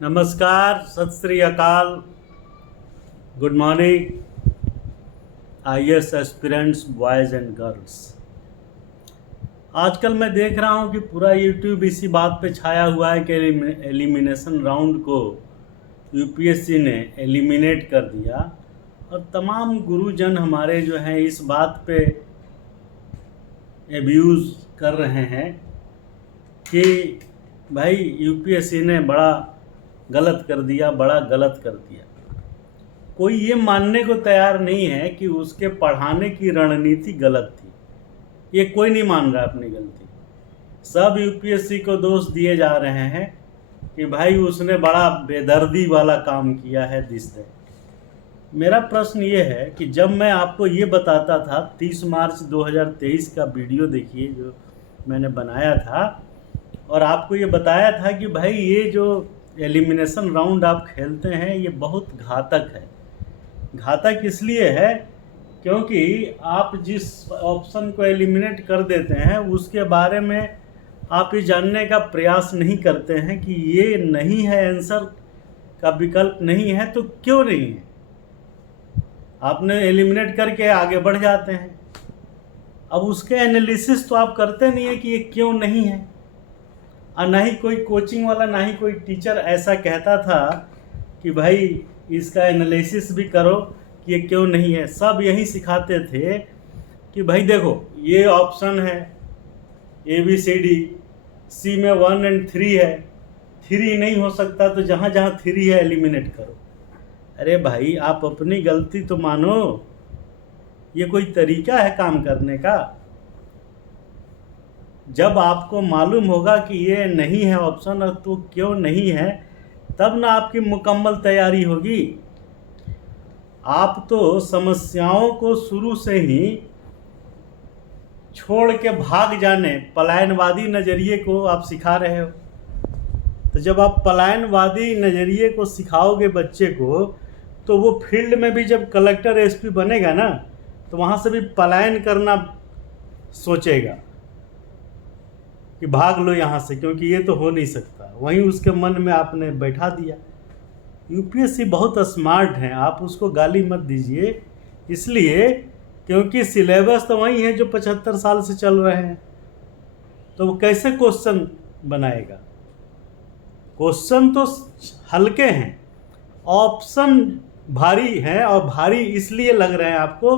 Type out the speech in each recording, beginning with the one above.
नमस्कार, सत श्री अकाल, good morning IAS aspirants boys and girls. आजकल मैं देख रहा हूं कि पूरा यूट्यूब इसी बात पे छाया हुआ है कि एलिमिनेशन राउंड को यूपीएससी ने एलिमिनेट कर दिया और तमाम गुरुजन हमारे जो हैं इस बात पे एब्यूज़ कर रहे हैं कि भाई यूपीएससी ने बड़ा गलत कर दिया, बड़ा गलत कर दिया। कोई ये मानने को तैयार नहीं है कि उसके पढ़ाने की रणनीति गलत थी। ये कोई नहीं मान रहा अपनी गलती। सब यूपीएससी को दोष दिए जा रहे हैं कि भाई उसने बड़ा बेदर्दी वाला काम किया है दिस डे। मेरा प्रश्न ये है कि जब मैं आपको ये बताता था 30 मार्च 2023 का वीडियो देखिए जो मैंने बनाया था, और आपको ये बताया था कि भाई ये जो एलिमिनेशन राउंड आप खेलते हैं ये बहुत घातक है। घातक इसलिए है क्योंकि आप जिस ऑप्शन को एलिमिनेट कर देते हैं उसके बारे में आप ये जानने का प्रयास नहीं करते हैं कि ये नहीं है, आंसर का विकल्प नहीं है तो क्यों नहीं है। आपने एलिमिनेट करके आगे बढ़ जाते हैं। अब उसके एनालिसिस तो आप करते नहीं है कि ये क्यों नहीं है। और ना ही कोई कोचिंग वाला, ना ही कोई टीचर ऐसा कहता था कि भाई इसका एनालिसिस भी करो कि ये क्यों नहीं है। सब यही सिखाते थे कि भाई देखो ये ऑप्शन है ABCD, C में 1 और 3 है, 3 नहीं हो सकता तो जहाँ जहाँ 3 है एलिमिनेट करो। अरे भाई आप अपनी गलती तो मानो, ये कोई तरीका है काम करने का? जब आपको मालूम होगा कि ये नहीं है ऑप्शन और तो क्यों नहीं है, तब ना आपकी मुकम्मल तैयारी होगी। आप तो समस्याओं को शुरू से ही छोड़ के भाग जाने, पलायनवादी नज़रिए को आप सिखा रहे हो। तो जब आप पलायनवादी नज़रिए को सिखाओगे बच्चे को, तो वो फील्ड में भी जब कलेक्टर SP बनेगा ना, तो वहाँ से भी पलायन करना सोचेगा कि भाग लो यहाँ से, क्योंकि ये तो हो नहीं सकता। वहीं उसके मन में आपने बैठा दिया। यूपीएससी बहुत स्मार्ट है, आप उसको गाली मत दीजिए, इसलिए क्योंकि सिलेबस तो वही है जो 75 साल से चल रहे हैं। तो वो कैसे क्वेश्चन बनाएगा? क्वेश्चन तो हल्के हैं, ऑप्शन भारी हैं, और भारी इसलिए लग रहे हैं आपको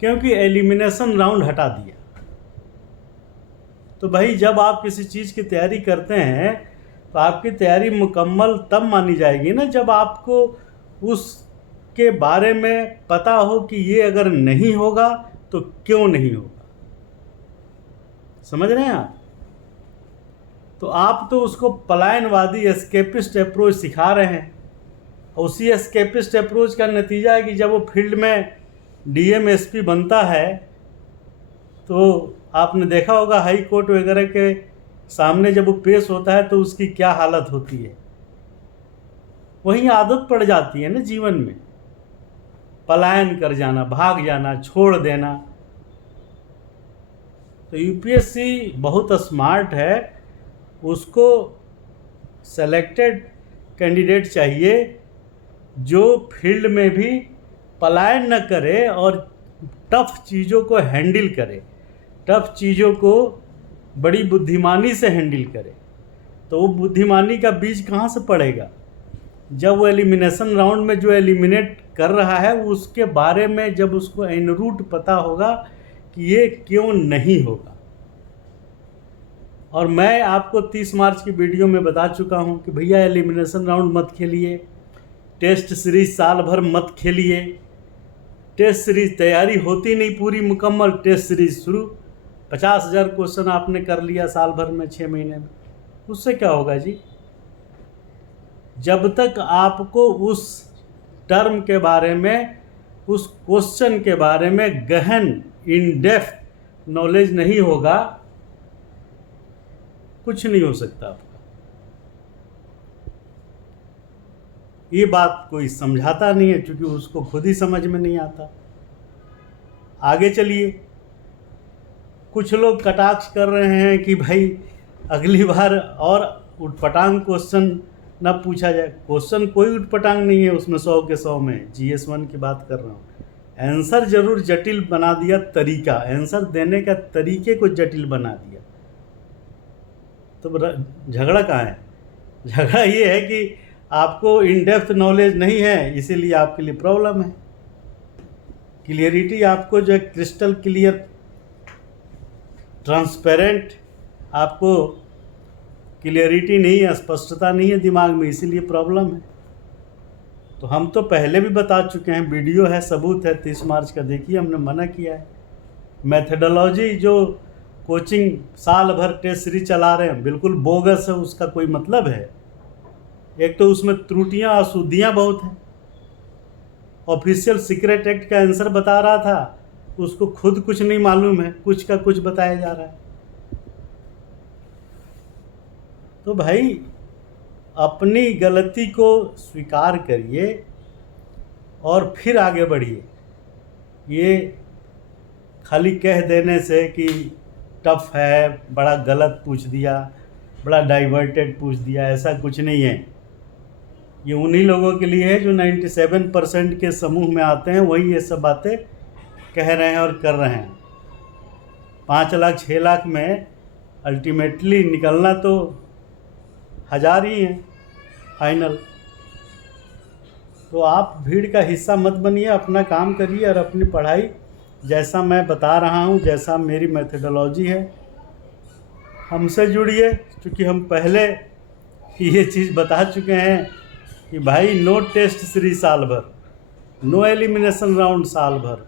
क्योंकि एलिमिनेशन राउंड हटा दिया। तो भाई जब आप किसी चीज़ की तैयारी करते हैं तो आपकी तैयारी मुकम्मल तब मानी जाएगी ना जब आपको उसके बारे में पता हो कि ये अगर नहीं होगा तो क्यों नहीं होगा। समझ रहे हैं आप? तो आप तो उसको पलायनवादी एस्केपिस्ट अप्रोच सिखा रहे हैं। उसी एस्केपिस्ट अप्रोच का नतीजा है कि जब वो फील्ड में DM SP बनता है तो आपने देखा होगा हाई कोर्ट वगैरह के सामने जब वो पेश होता है तो उसकी क्या हालत होती है। वही आदत पड़ जाती है ना जीवन में, पलायन कर जाना, भाग जाना, छोड़ देना। तो यूपीएससी बहुत स्मार्ट है, उसको सेलेक्टेड कैंडिडेट चाहिए जो फील्ड में भी पलायन न करे और टफ चीज़ों को हैंडल करे, टफ चीज़ों को बड़ी बुद्धिमानी से हैंडल करे। तो वो बुद्धिमानी का बीज कहाँ से पड़ेगा? जब वो एलिमिनेशन राउंड में जो एलिमिनेट कर रहा है उसके बारे में जब उसको एन रूट पता होगा कि ये क्यों नहीं होगा। और मैं आपको 30 मार्च की वीडियो में बता चुका हूँ कि भैया एलिमिनेशन राउंड मत खेलिए, टेस्ट सीरीज साल भर मत खेलिए। टेस्ट सीरीज तैयारी होती नहीं पूरी मुकम्मल, टेस्ट सीरीज शुरू, 50,000 क्वेश्चन आपने कर लिया साल भर में 6 महीने में, उससे क्या होगा जी? जब तक आपको उस टर्म के बारे में, उस क्वेश्चन के बारे में गहन इन डेप्थ नॉलेज नहीं होगा, कुछ नहीं हो सकता आपका। ये बात कोई समझाता नहीं है क्योंकि उसको खुद ही समझ में नहीं आता। आगे चलिए, कुछ लोग कटाक्ष कर रहे हैं कि भाई अगली बार और उटपटांग क्वेश्चन ना पूछा जाए। क्वेश्चन कोई उटपटांग नहीं है उसमें, 100 के 100 में GS1 की बात कर रहा हूँ। आंसर जरूर जटिल बना दिया, तरीका, आंसर देने का तरीके को जटिल बना दिया। तो झगड़ा कहाँ है? झगड़ा ये है कि आपको इन डेप्थ नॉलेज नहीं है, इसीलिए आपके लिए प्रॉब्लम है। क्लियरिटी आपको जो है क्रिस्टल क्लियर, ट्रांसपेरेंट, आपको क्लियरिटी नहीं है, स्पष्टता नहीं है दिमाग में, इसीलिए प्रॉब्लम है। तो हम तो पहले भी बता चुके हैं, वीडियो है, सबूत है, 30 मार्च का देखिए, हमने मना किया है। मेथडोलॉजी जो कोचिंग साल भर टेस्ट सीरीज चला रहे हैं बिल्कुल बोगस है, उसका कोई मतलब है? एक तो उसमें त्रुटियां, अशुद्धियां बहुत हैं। ऑफिशियल सीक्रेट एक्ट का आंसर बता रहा था, उसको खुद कुछ नहीं मालूम है, कुछ का कुछ बताया जा रहा है। तो भाई अपनी गलती को स्वीकार करिए और फिर आगे बढ़िए। ये खाली कह देने से कि टफ है, बड़ा गलत पूछ दिया, बड़ा डाइवर्टेड पूछ दिया, ऐसा कुछ नहीं है। ये उन्हीं लोगों के लिए है जो 97% के समूह में आते हैं, वही ये सब बातें कह रहे हैं और कर रहे हैं। 5 लाख 6 लाख में अल्टीमेटली निकलना तो 1000 ही हैं फाइनल। तो आप भीड़ का हिस्सा मत बनिए, अपना काम करिए और अपनी पढ़ाई जैसा मैं बता रहा हूँ, जैसा मेरी मेथडोलॉजी है, हमसे जुड़िए। क्योंकि हम पहले ये चीज़ बता चुके हैं कि भाई नो टेस्ट सीरीज साल भर, नो एलिमिनेशन राउंड साल भर,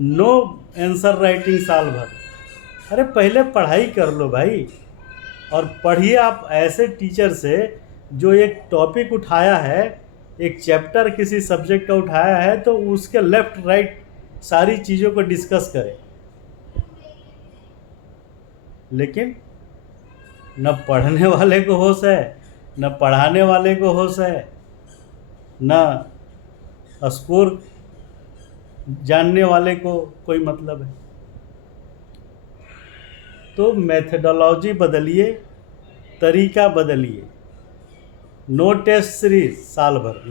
नो आंसर राइटिंग साल भर। अरे पहले पढ़ाई कर लो भाई, और पढ़िए आप ऐसे टीचर से जो एक टॉपिक उठाया है, एक चैप्टर किसी सब्जेक्ट का उठाया है, तो उसके लेफ्ट राइट सारी चीज़ों को डिस्कस करें। लेकिन न पढ़ने वाले को होश है, न पढ़ाने वाले को होश है, न स्कोर जानने वाले को कोई मतलब है। तो मेथडोलॉजी बदलिए, तरीका बदलिए। नो टेस्ट सीरीज साल भर,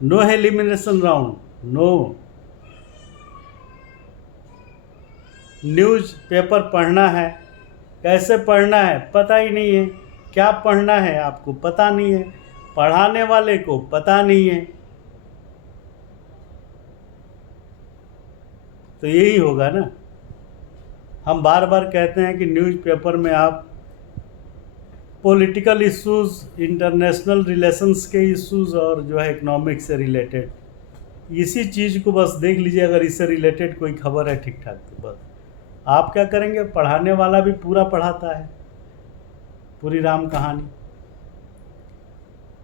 no elimination round, no. Newspaper पढ़ना है, कैसे पढ़ना है पता ही नहीं है, क्या पढ़ना है आपको पता नहीं है, पढ़ाने वाले को पता नहीं है। तो यही होगा ना। हम बार बार कहते हैं कि न्यूज़पेपर में आप पॉलिटिकल इश्यूज़, इंटरनेशनल रिलेशंस के इश्यूज़ और जो है इकोनॉमिक से रिलेटेड, इसी चीज़ को बस देख लीजिए। अगर इससे रिलेटेड कोई खबर है ठीक ठाक, तो बस आप क्या करेंगे, पढ़ाने वाला भी पूरा पढ़ाता है, पूरी राम कहानी।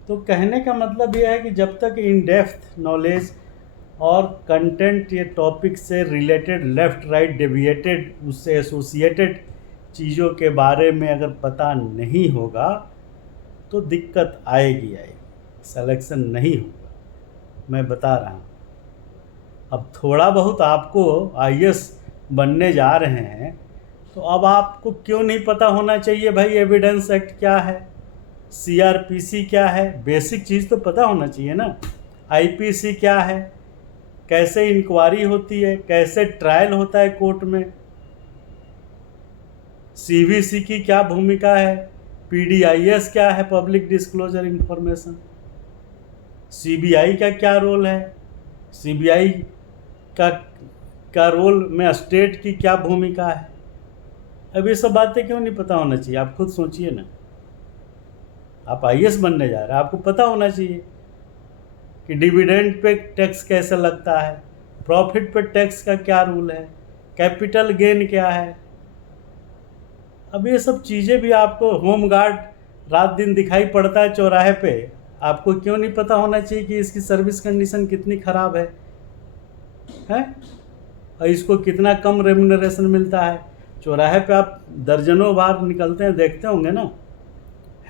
तो कहने का मतलब यह है कि जब तक इन डेप्थ नॉलेज और कंटेंट, ये टॉपिक से रिलेटेड, लेफ़्ट राइट डेविएटेड, उससे एसोसिएटेड चीज़ों के बारे में अगर पता नहीं होगा तो दिक्कत आएगी, सिलेक्शन नहीं होगा, मैं बता रहा हूँ। अब थोड़ा बहुत आपको IAS बनने जा रहे हैं, तो अब आपको क्यों नहीं पता होना चाहिए भाई एविडेंस एक्ट क्या है, CRPC क्या है, बेसिक चीज़ तो पता होना चाहिए ना। IPC क्या है, कैसे इंक्वायरी होती है, कैसे ट्रायल होता है कोर्ट में, CVC की क्या भूमिका है, PDIS क्या है, पब्लिक डिस्क्लोजर इंफॉर्मेशन, CBI का क्या रोल है, CBI का रोल में स्टेट की क्या भूमिका है। अब ये सब बातें क्यों नहीं पता होना चाहिए? आप खुद सोचिए ना। आप IAS बनने जा रहे हैं, आपको पता होना चाहिए कि डिविडेंड पे टैक्स कैसे लगता है, प्रॉफिट पे टैक्स का क्या रूल है, कैपिटल गेन क्या है। अब ये सब चीज़ें भी आपको, होम गार्ड रात दिन दिखाई पड़ता है चौराहे पे, आपको क्यों नहीं पता होना चाहिए कि इसकी सर्विस कंडीशन कितनी ख़राब है और इसको कितना कम रेम्यूनरेशन मिलता है। चौराहे पे आप दर्जनों बार निकलते हैं, देखते होंगे ना।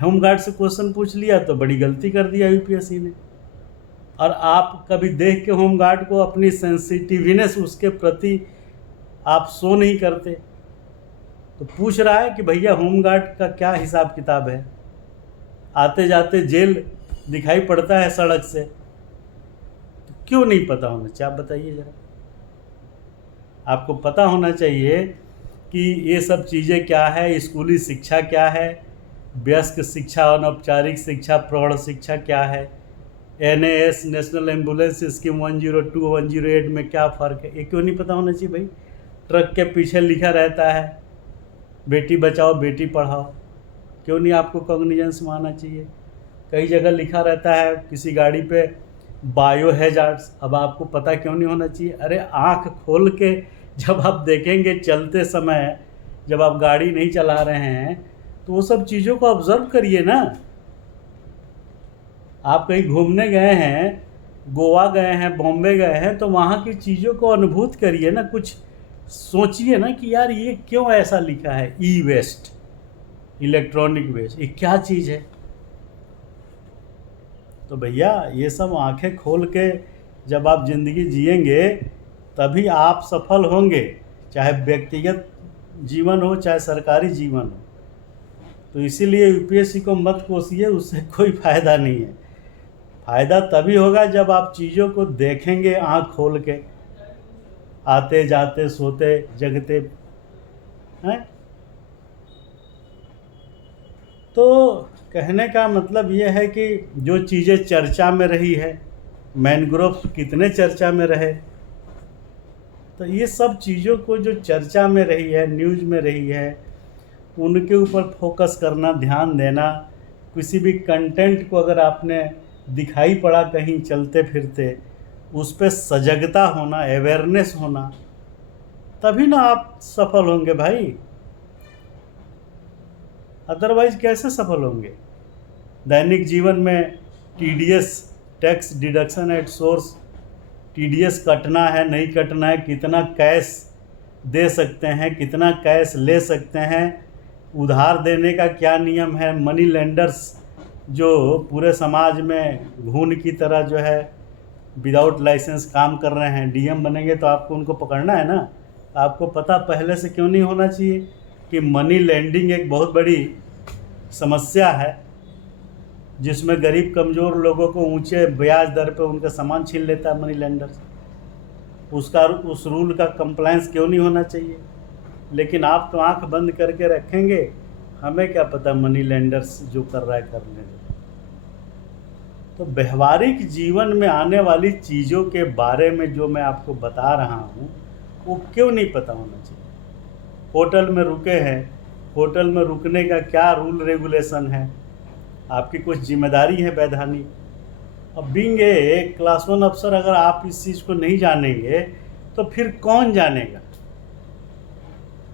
होम गार्ड से क्वेश्चन पूछ लिया तो बड़ी गलती कर दिया UPSC ने, और आप कभी देख के होम गार्ड को अपनी सेंसिटिवनेस उसके प्रति आप शो नहीं करते। तो पूछ रहा है कि भैया होम गार्ड का क्या हिसाब किताब है, आते जाते जेल दिखाई पड़ता है सड़क से, तो क्यों नहीं पता होना चाहिए? आप बताइए ज़रा। आपको पता होना चाहिए कि ये सब चीज़ें क्या है, स्कूली शिक्षा क्या है, वयस्क शिक्षा, अनौपचारिक शिक्षा, प्रौढ़ शिक्षा क्या है, NAS नेशनल एम्बुलेंस स्कीम 102 108 में क्या फ़र्क है, ये क्यों नहीं पता होना चाहिए भाई? ट्रक के पीछे लिखा रहता है बेटी बचाओ बेटी पढ़ाओ, क्यों नहीं आपको कॉग्निजेंस में आना चाहिए? कई जगह लिखा रहता है किसी गाड़ी पे बायो हैजार्ड्स, अब आपको पता क्यों नहीं होना चाहिए? अरे आँख खोल के जब आप देखेंगे चलते समय, जब आप गाड़ी नहीं चला रहे हैं, तो वो सब चीज़ों को ऑब्जर्व करिए ना। आप कहीं घूमने गए हैं, गोवा गए हैं, बॉम्बे गए हैं, तो वहाँ की चीज़ों को अनुभूत करिए ना, कुछ सोचिए ना कि यार ये क्यों ऐसा लिखा है, ई वेस्ट, इलेक्ट्रॉनिक वेस्ट, ये क्या चीज़ है? तो भैया ये सब आंखें खोल के जब आप ज़िंदगी जिएंगे तभी आप सफल होंगे, चाहे व्यक्तिगत जीवन हो चाहे सरकारी जीवन हो। तो इसीलिए UPSC को मत कोसिए, उससे कोई फ़ायदा नहीं है। फ़ायदा तभी होगा जब आप चीज़ों को देखेंगे आँख खोल के, आते जाते सोते जगते हैं। तो कहने का मतलब ये है कि जो चीज़ें चर्चा में रही है, मैनग्रोव कितने चर्चा में रहे, तो ये सब चीज़ों को जो चर्चा में रही है, न्यूज़ में रही है, उनके ऊपर फोकस करना, ध्यान देना। किसी भी कंटेंट को अगर आपने दिखाई पड़ा कहीं चलते फिरते, उस पर सजगता होना, अवेयरनेस होना, तभी ना आप सफल होंगे भाई। अदरवाइज कैसे सफल होंगे? दैनिक जीवन में TDS, tax deduction at source, TDS कटना है नहीं कटना है, कितना कैश दे सकते हैं, कितना कैश ले सकते हैं, उधार देने का क्या नियम है, मनी लेंडर्स जो पूरे समाज में घून की तरह जो है विदाउट लाइसेंस काम कर रहे हैं, DM बनेंगे तो आपको उनको पकड़ना है ना। आपको पता पहले से क्यों नहीं होना चाहिए कि मनी लेंडिंग एक बहुत बड़ी समस्या है, जिसमें गरीब कमज़ोर लोगों को ऊंचे ब्याज दर पे उनका सामान छीन लेता है मनी लेंडर्स। उस रूल का कंप्लायंस क्यों नहीं होना चाहिए? लेकिन आप तो आंख बंद करके रखेंगे, हमें क्या पता मनी लेंडर्स जो कर रहा है करने दो। तो व्यवहारिक जीवन में आने वाली चीज़ों के बारे में जो मैं आपको बता रहा हूँ, वो क्यों नहीं पता होना चाहिए? होटल में रुके हैं, होटल में रुकने का क्या रूल रेगुलेशन है, आपकी कुछ जिम्मेदारी है वैधानिक। अब बीइंग ए क्लास 1 अफसर अगर आप इस चीज़ को नहीं जानेंगे तो फिर कौन जानेगा?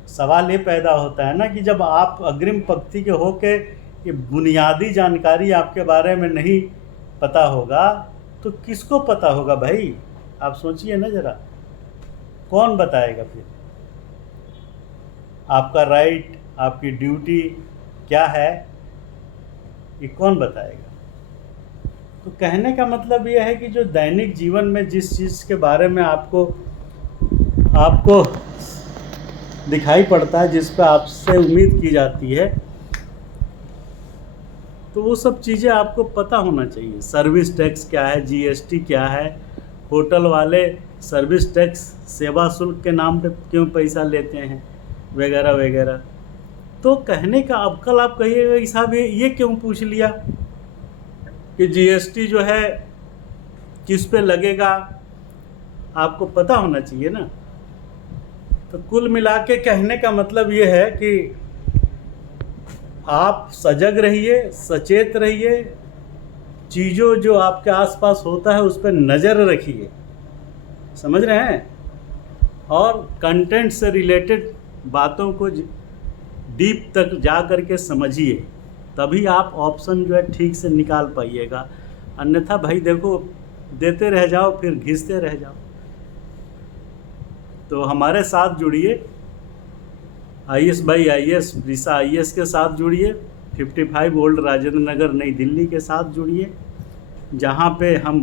सवाल ये पैदा होता है ना कि जब आप अग्रिम पंक्ति के होके ये बुनियादी जानकारी आपके बारे में नहीं पता होगा तो किसको पता होगा भाई? आप सोचिए ना ज़रा, कौन बताएगा फिर? आपका राइट, आपकी ड्यूटी क्या है, ये कौन बताएगा? तो कहने का मतलब ये है कि जो दैनिक जीवन में जिस चीज़ के बारे में आपको दिखाई पड़ता है, जिस पर आपसे उम्मीद की जाती है, तो वो सब चीज़ें आपको पता होना चाहिए। सर्विस टैक्स क्या है, GST क्या है, होटल वाले सर्विस टैक्स सेवा शुल्क के नाम पे क्यों पैसा लेते हैं, वगैरह वगैरह। तो कहने का, अब कल आप कहिएगा कि साहब ये क्यों पूछ लिया कि GST जो है किस पे लगेगा, आपको पता होना चाहिए ना। तो कुल मिला के कहने का मतलब ये है कि आप सजग रहिए, सचेत रहिए, चीज़ों जो आपके आसपास होता है उस पर नज़र रखिए, समझ रहे हैं, और कंटेंट से रिलेटेड बातों को डीप तक जा कर के समझिए, तभी आप ऑप्शन जो है ठीक से निकाल पाइएगा। अन्यथा भाई देखो, देते रह जाओ फिर घिसते रह जाओ। तो हमारे साथ जुड़िए, IAS बाई IAS ब्रिसा IAS के साथ जुड़िए, 55 ओल्ड राजेंद्र नगर नई दिल्ली के साथ जुड़िए, जहाँ पे हम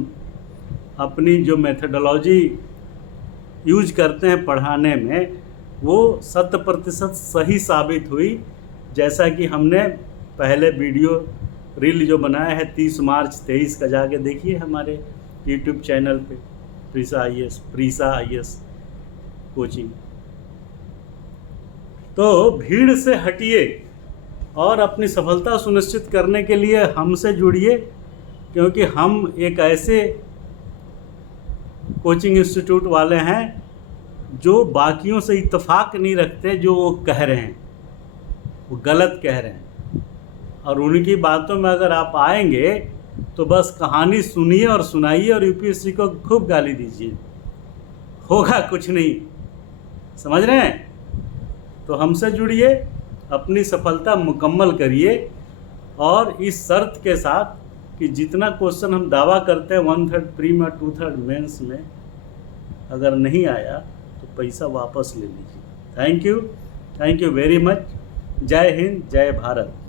अपनी जो मेथडोलॉजी यूज करते हैं पढ़ाने में वो 100% सही साबित हुई, जैसा कि हमने पहले वीडियो रील जो बनाया है 30 मार्च 23 का, जाके देखिए हमारे यूट्यूब चैनल पे, प्रीसा IAS कोचिंग। तो भीड़ से हटिए और अपनी सफलता सुनिश्चित करने के लिए हमसे जुड़िए, क्योंकि हम एक ऐसे कोचिंग इंस्टीट्यूट वाले हैं जो बाकियों से इत्तेफाक नहीं रखते। जो वो कह रहे हैं वो गलत कह रहे हैं, और उनकी बातों में अगर आप आएंगे तो बस कहानी सुनिए और सुनाइए और यूपीएससी को खूब गाली दीजिए, होगा कुछ नहीं। समझ रहे हैं? तो हमसे जुड़िए, अपनी सफलता मुकम्मल करिए, और इस शर्त के साथ कि जितना क्वेश्चन हम दावा करते हैं 1/3 प्री में 2/3 मेंस में, अगर नहीं आया तो पैसा वापस ले लीजिए। Thank you very much. जय हिंद, जय भारत।